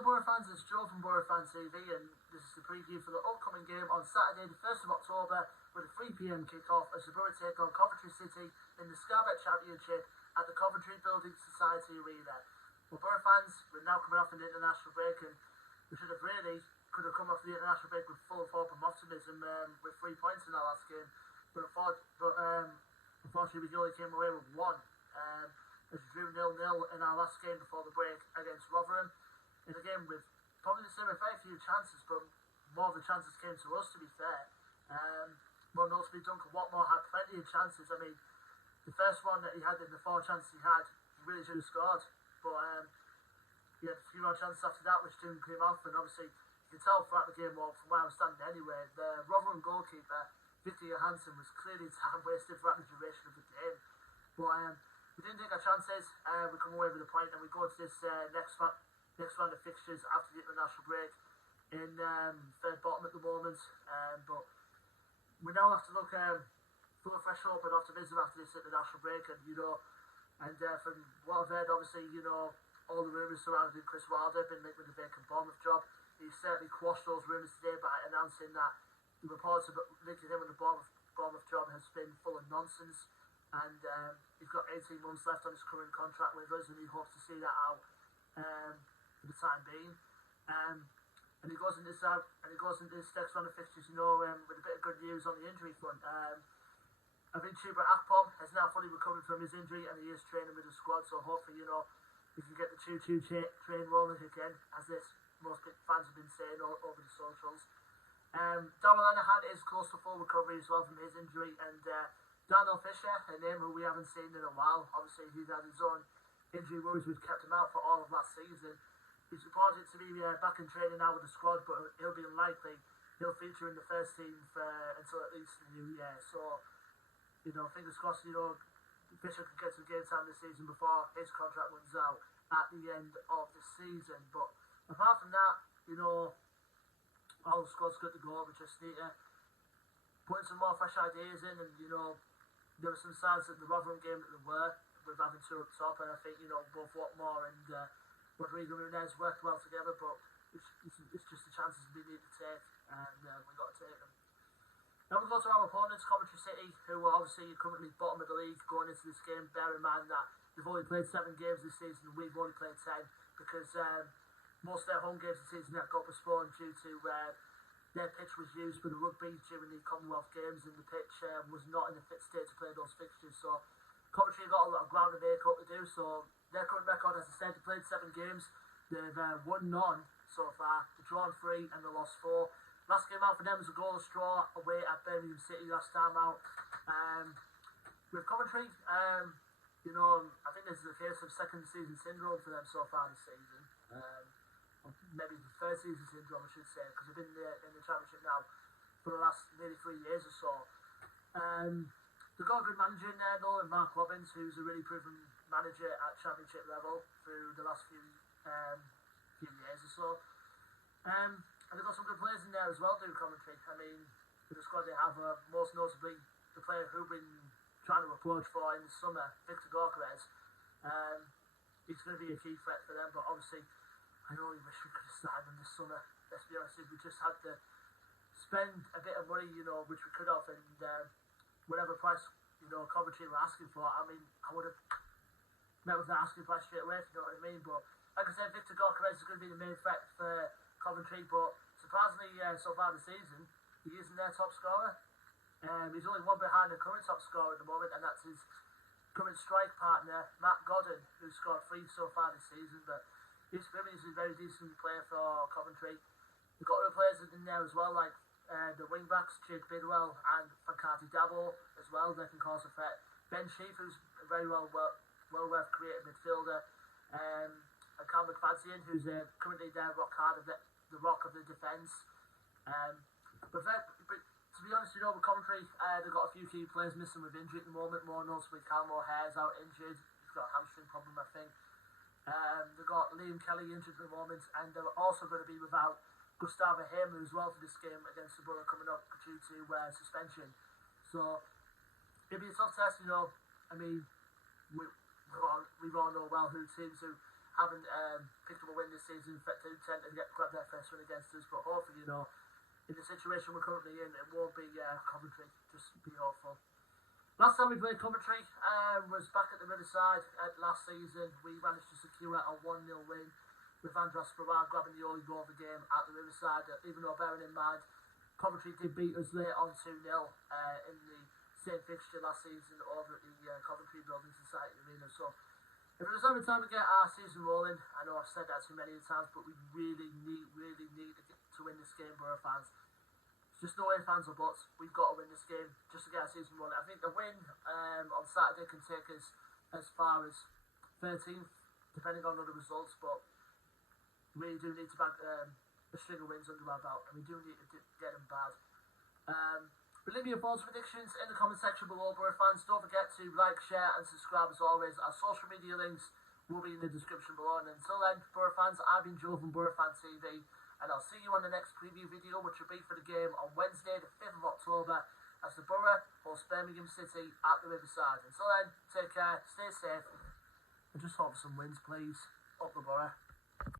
Hello Boro fans, it's Joe from Boro Fan TV and this is the preview for the upcoming game on Saturday the 1st of October with a 3pm kick-off as the Boro take on Coventry City in the Scarbet Championship at the Coventry Building Society Arena. Well, Boro fans, we're now coming off an international break and we could have come off the international break with full of hope and optimism with 3 points in our last game, but unfortunately we only came away with one as we drew 0-0 in our last game before the break against Rotherham. In a game with probably the same with very few chances, but more of the chances came to us, to be fair. More notably, Duncan Watmore had plenty of chances. I mean, the first one that he had in the 4 chances he had, he really should have scored. But he had a few more chances after that, which didn't come off. And obviously, you can tell throughout the game, well, from where I was standing anyway, the Rotherham goalkeeper, Victor Johansson, was clearly time wasted throughout the duration of the game. But we didn't take our chances. We come away with a point, and we go to this next round of fixtures after the international break in third bottom at the moment, but we now have to look full of fresh hope and optimism after this international break. And from what I've heard, obviously, all the rumours surrounding Chris Wilder been linked with the vacant Bournemouth job. He certainly quashed those rumours today by announcing that the reports about linking him with the Bournemouth job has been full of nonsense, and he's got 18 months left on his current contract with us, and he hopes to see that out for the time being. And he goes into this next round of fixtures, with a bit of good news on the injury front. I think Chuba Akpom has now fully recovered from his injury and he is training with the squad, so hopefully, we can get the choo-choo train rolling again, as most fans have been saying over the socials. Darrell Lenihan is close to full recovery as well from his injury, and Daniel Fisher, a name who we haven't seen in a while, obviously he's had his own injury worries which kept him out for all of last season. He's reported to be back in training now with the squad, but he'll be unlikely he'll feature in the first team until at least the new year. So, fingers crossed, Fisher can get some game time this season before his contract runs out at the end of the season. But apart from that, all the squad's good to go. We just need to put in some more fresh ideas in, and there were some signs in the Rotherham game that there were with having 2 up top, and I think both Watmore and Rodrigo Nunez worked well together, but it's just the chances we need to take, and we've got to take them. Now we go to our opponents, Coventry City, who are obviously currently bottom of the league going into this game. Bear in mind that they've only played 7 games this season and we've only played 10, because most of their home games this season got postponed due to their pitch was used for the rugby during the Commonwealth Games, and the pitch was not in a fit state to play those fixtures. So Coventry have got a lot of ground to make up to do, so their current record, as I said, they played 7 games, they've won none so far, they've drawn 3 and they lost 4. Last game out for them was a goalless draw away at Birmingham City last time out. With Coventry, I think this is a case of second season syndrome for them so far this season. Or maybe the third season syndrome, I should say, because they've been in the Championship now for the last nearly 3 years or so. They've got a good manager in there though, and Mark Robbins, who's a really proven manager at Championship level through the last few years or so. And they've got some good players in there as well, do Coventry. I mean, with the squad they have, most notably the player who've been trying to approach for in the summer, Victor Gorkarez. He's going to be a key threat for them, but obviously I really wish we could have started him this summer. Let's be honest, we just had to spend a bit of money, which we could have, and whatever price, Coventry were asking for, I mean, I would have met with the asking price straight away, if you know what I mean. But like I said, Victor Gorkarez is going to be the main threat for Coventry, but surprisingly, so far this season, he isn't their top scorer. He's only one behind the current top scorer at the moment, and that's his current strike partner, Matt Godden, who scored 3 so far this season. But he's a very decent player for Coventry. We've got other players in there as well, like the wing-backs, Jake Bidwell and Fankati Dabo as well. They can cause a threat. Ben Sheaf, who's a very well-worth creative midfielder, and Cal McFadzean, who's currently their rock of the defence. But to be honest, with Coventry, they've got a few key players missing with injury at the moment. More notably, Calmo Hare's out injured. He's got a hamstring problem, I think. They've got Liam Kelly injured at the moment, and they're also going to be without Gustavo Hamer as well for this game against the Boro coming up due to suspension. So it'll be a tough test, I mean, we all know well who teams who haven't picked up a win this season do tend to grab their first win against us, but hopefully, in the situation we're currently in, it won't be Coventry. Just be hopeful. Last time we played Coventry was back at the Riverside last season. We managed to secure a 1-0 win with Andros Farrar grabbing the only goal of the game at the Riverside, even though bearing in mind Coventry did beat us late on 2-0 in the same fixture last season over at the Coventry Building Society Arena. So if it was every time we get our season rolling, I know I've said that too many times, but we really need to win this game, Boro fans. It's just no ifs, ands or buts. We've got to win this game just to get our season rolling. I think the win on Saturday can take us as far as 13th, depending on other results, but we really do need to bank a string of wins under our belt, and we do need to get them bad. But leave me your thoughts, predictions in the comment section below, Boro fans. Don't forget to like, share and subscribe as always. Our social media links will be in the description below. And until then, Boro fans, I've been Joe from Boro Fan TV, and I'll see you on the next preview video, which will be for the game on Wednesday the 5th of October as the Boro host Birmingham City at the Riverside. Until then, take care, stay safe, and just hope for some wins, please. Up the Boro.